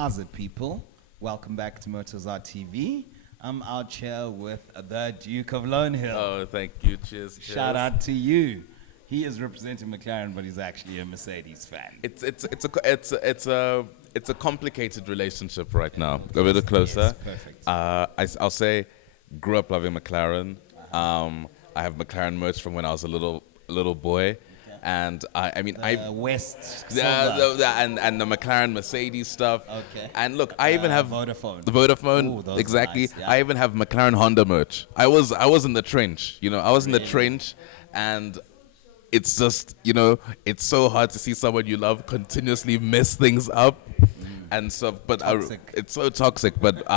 How's it, people? Welcome back to Motorzar TV. I'm out here with the Duke of Lone Hill. Oh, thank you. Cheers. Shout out to you. He is representing McLaren, but he's actually a Mercedes fan. It's a complicated relationship right now. A bit closer. Yes, perfect. I'll say, grew up loving McLaren. I have McLaren merch from when I was a little boy. And I West and the McLaren Mercedes stuff. Okay. And look, I even have Vodafone. The Vodafone, Ooh, those are exactly. nice, yeah. I even have McLaren Honda merch. I was in the trench, I was in the trench, and it's just, it's so hard to see someone you love continuously mess things up. And so, but it's so toxic. But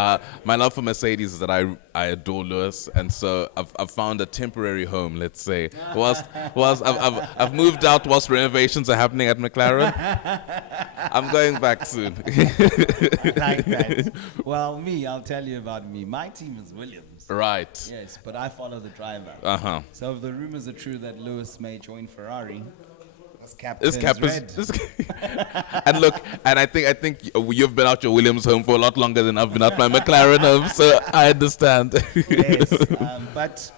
my love for Mercedes is that I adore Lewis, and so I've found a temporary home. Let's say, whilst I've moved out whilst renovations are happening at McLaren. I'm going back soon. I like that. Well, I'll tell you about me. My team is Williams. Right. Yes, but I follow the driver. So if the rumors are true that Lewis may join Ferrari, This cap is and look, and I think you've been out your Williams home for a lot longer than I've been out my McLaren home, so I understand. Yes, but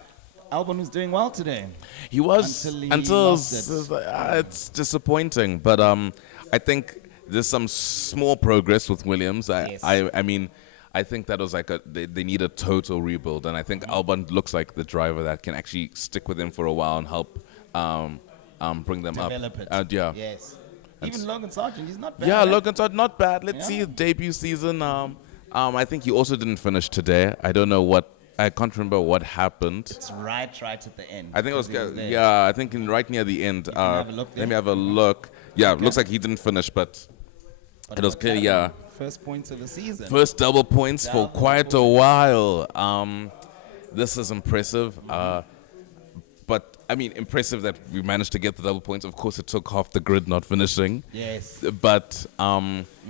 Albon was doing well today. He was until it's disappointing, but I think there's some small progress with Williams. I think that was like they need a total rebuild, and I think Albon looks like the driver that can actually stick with him for a while and help. Bring them Develop up. It. Yes. Even Logan Sargent, he's not bad. Yeah, Logan Sargent, not bad. Let's see his debut season. I think he also didn't finish today. I don't know I can't remember what happened. It's right at the end. I think it was I think right near the end. Let me have a look. Yeah, okay. Looks like he didn't finish, but it was clear. First points of the season. First double points for quite a while. This is impressive. But impressive that we managed to get the double points. Of course, it took half the grid not finishing. Yes. But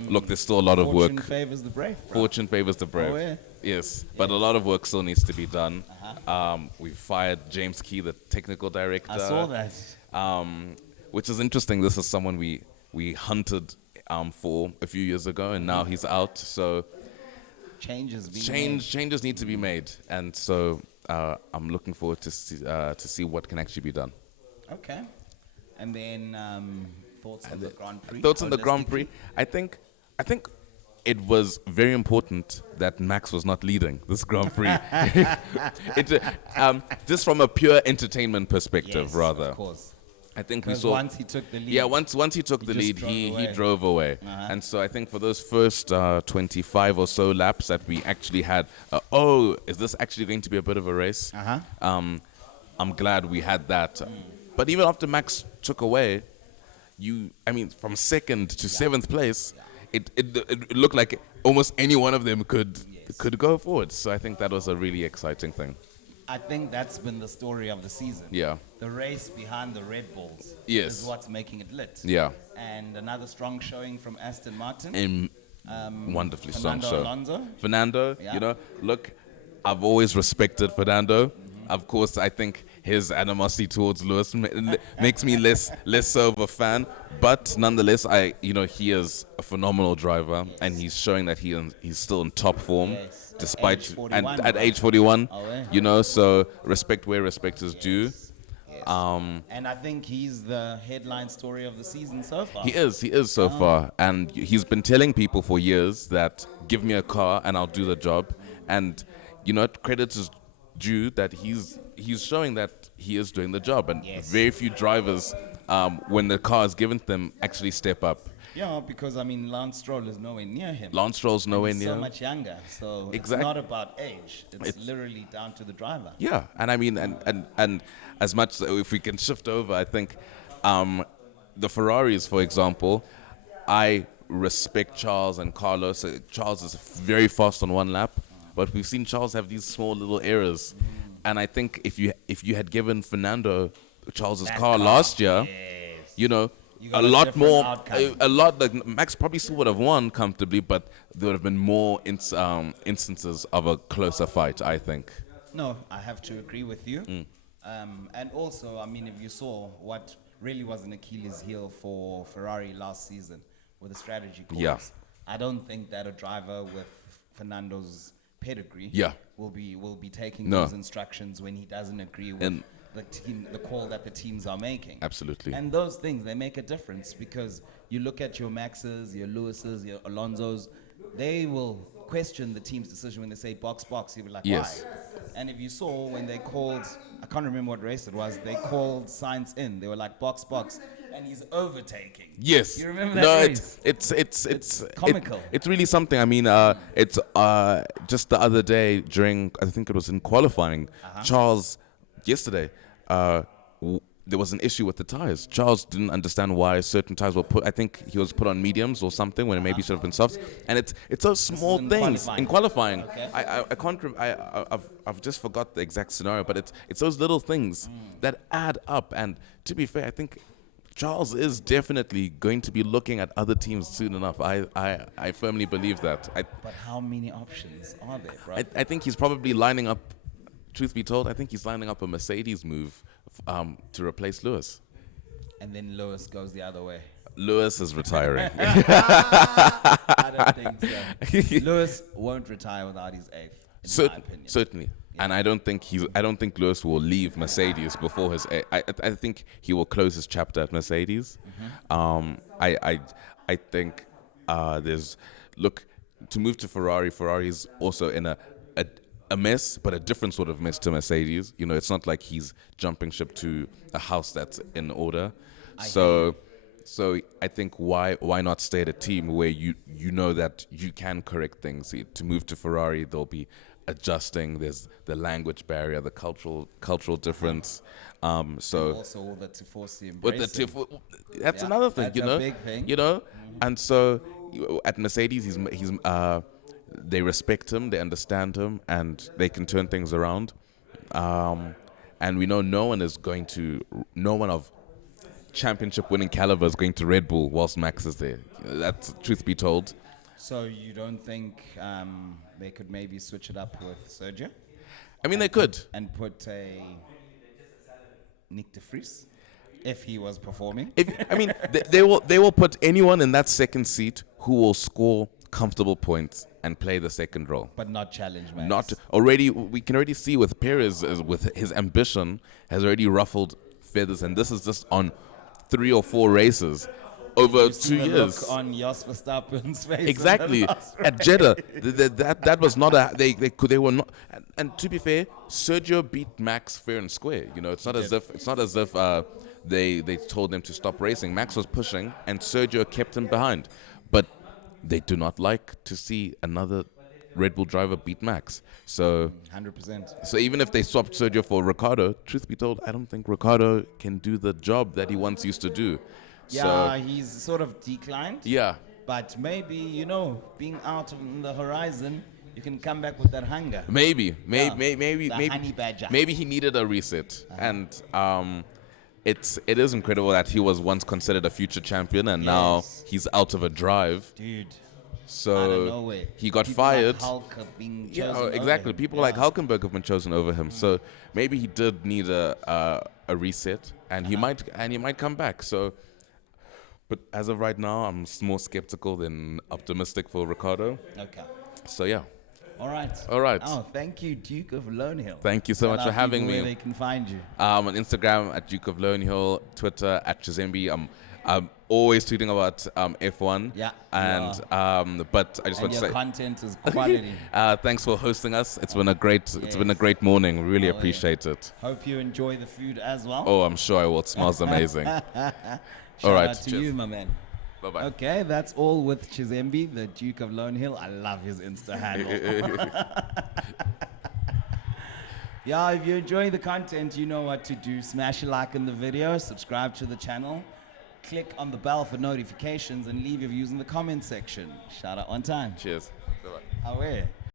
look, there's still a lot of work. Fortune favors the brave. Fortune favors the brave. Oh, yeah. Yes, but a lot of work still needs to be done. We fired James Key, the technical director. I saw that. Which is interesting. This is someone we hunted for a few years ago, and now he's out. So changes need to be made, and so. I'm looking forward to see what can actually be done. Okay, and then thoughts on the Grand Prix. Thoughts on the Grand Prix. I think it was very important that Max was not leading this Grand Prix. Just from a pure entertainment perspective, rather. Of course. I think we saw once he took the lead. Yeah, once he took the lead, he drove away. And so I think for those first 25 or so laps that we actually had, is this actually going to be a bit of a race? I'm glad we had that. But even after Max took away, from second to seventh place, it looked like almost any one of them could go forward. So I think that was a really exciting thing. I think that's been the story of the season. Yeah. The race behind the Red Bulls is what's making it lit. Yeah. And another strong showing from Aston Martin. Wonderfully strong show. Alonso. Fernando, look, I've always respected Fernando. Of course, I think his animosity towards Lewis makes me less so of a fan. But nonetheless, he is a phenomenal driver, and he's showing that he's still in top form, despite at age 41. So respect where respect is due. And I think he's the headline story of the season so far. He is so far, and he's been telling people for years that give me a car and I'll do the job. And credit is due that he's showing that he is doing the job, and very few drivers, when the car is given to them, actually step up. Yeah, because Lance Stroll is nowhere near him. Lance Stroll's nowhere near him. So much younger, so it's not about age. It's literally down to the driver. Yeah, and and as much if we can shift over, I think the Ferraris, for example, I respect Charles and Carlos. Charles is very fast on one lap. But we've seen Charles have these small little errors, and I think if you had given Fernando Charles's car last year, a lot more, like Max probably still would have won comfortably, but there would have been more instances of a closer fight, I think. No, I have to agree with you. And also, if you saw what really was an Achilles heel for Ferrari last season with the strategy course. Yeah. I don't think that a driver with Fernando's pedigree Yeah. will be taking No. those instructions when he doesn't agree with the call that the teams are making. Absolutely. And those things, they make a difference, because you look at your Maxes, your Lewises, your Alonsos, they will question the team's decision when they say box, box. You'll be like, Yes. why? And if you saw when they called, I can't remember what race it was, they called Sainz in. They were like, box, box. And he's overtaking. Yes. You remember that no, race? it's comical. It's really something. I mean, it's just the other day during, I think it was in qualifying, Charles, yesterday, there was an issue with the tires. Charles didn't understand why certain tires were put. I think he was put on mediums or something when it maybe should have been softs. And it's those small in things qualifying. in qualifying. Okay. I can't. I've just forgot the exact scenario, but it's those little things that add up. And to be fair, I think Charles is definitely going to be looking at other teams soon enough. I firmly believe that. But how many options are there, bro? I think he's probably lining up. Truth be told, I think he's lining up a Mercedes move to replace Lewis. And then Lewis goes the other way. Lewis is retiring. I don't think so. Lewis won't retire without his eighth, in my opinion. Certainly. And I don't think Lewis will leave Mercedes before his. I think he will close his chapter at Mercedes. I think to move to Ferrari. Ferrari's also in a mess, but a different sort of mess to Mercedes. You know, it's not like he's jumping ship to a house that's in order. So I think why not stay at a team where you know that you can correct things. To move to Ferrari, there'll be adjusting. There's the language barrier, the cultural difference. So And also all the Tifosi embracing. That's another thing, that's you a know. big thing. You know, and so at Mercedes, he's they respect him, they understand him, and they can turn things around. And we know no one of championship winning caliber is going to Red Bull whilst Max is there. That's truth be told. So you don't think they could maybe switch it up with Sergio? I mean, they could. And put a Nick de Vries, if he was performing? They will put anyone in that second seat who will score comfortable points and play the second role. But not challenge Max. We can already see with Perez, with his ambition, has already ruffled feathers, and this is just on 3 or 4 races over 2 years. Look on Jos Verstappen's face. Exactly. At Jeddah, that was not they were not. And to be fair, Sergio beat Max fair and square. You know, it's not as if they told them to stop racing. Max was pushing, and Sergio kept him behind. But they do not like to see another Red Bull driver beat Max. So 100%. So even if they swapped Sergio for Ricciardo, truth be told, I don't think Ricciardo can do the job that he once used to do. Yeah, he's sort of declined. Yeah. But maybe, being out on the horizon, you can come back with that hunger. Maybe The honey badger. maybe he needed a reset. And it is incredible that he was once considered a future champion, and now he's out of a drive. Dude. So Out of nowhere. he got People fired. Like Hulk have been Yeah, chosen exactly. over him. People like Hulkenberg have been chosen over him. So maybe he did need a reset, and he might come back. So, but as of right now, I'm more skeptical than optimistic for Ricciardo. Okay. So yeah. All right. Oh, thank you, Duke of Lonehill. Thank you so much for having me. Where they can find you. On Instagram at Duke of Lonehill, Twitter at Chizembi. I'm always tweeting about F1. Yeah. But I just want to say, your content is quality. thanks for hosting us. It's been a great morning. Really appreciate it. Hope you enjoy the food as well. Oh, I'm sure I will. It smells amazing. Shout out to you, my man. Bye-bye. Okay, that's all with Chizembi, the Duke of Lonehill. I love his Insta handle. Yeah, if you're enjoying the content, you know what to do. Smash a like in the video, subscribe to the channel, click on the bell for notifications, and leave your views in the comment section. Shout out on time. Cheers. Bye-bye. Away.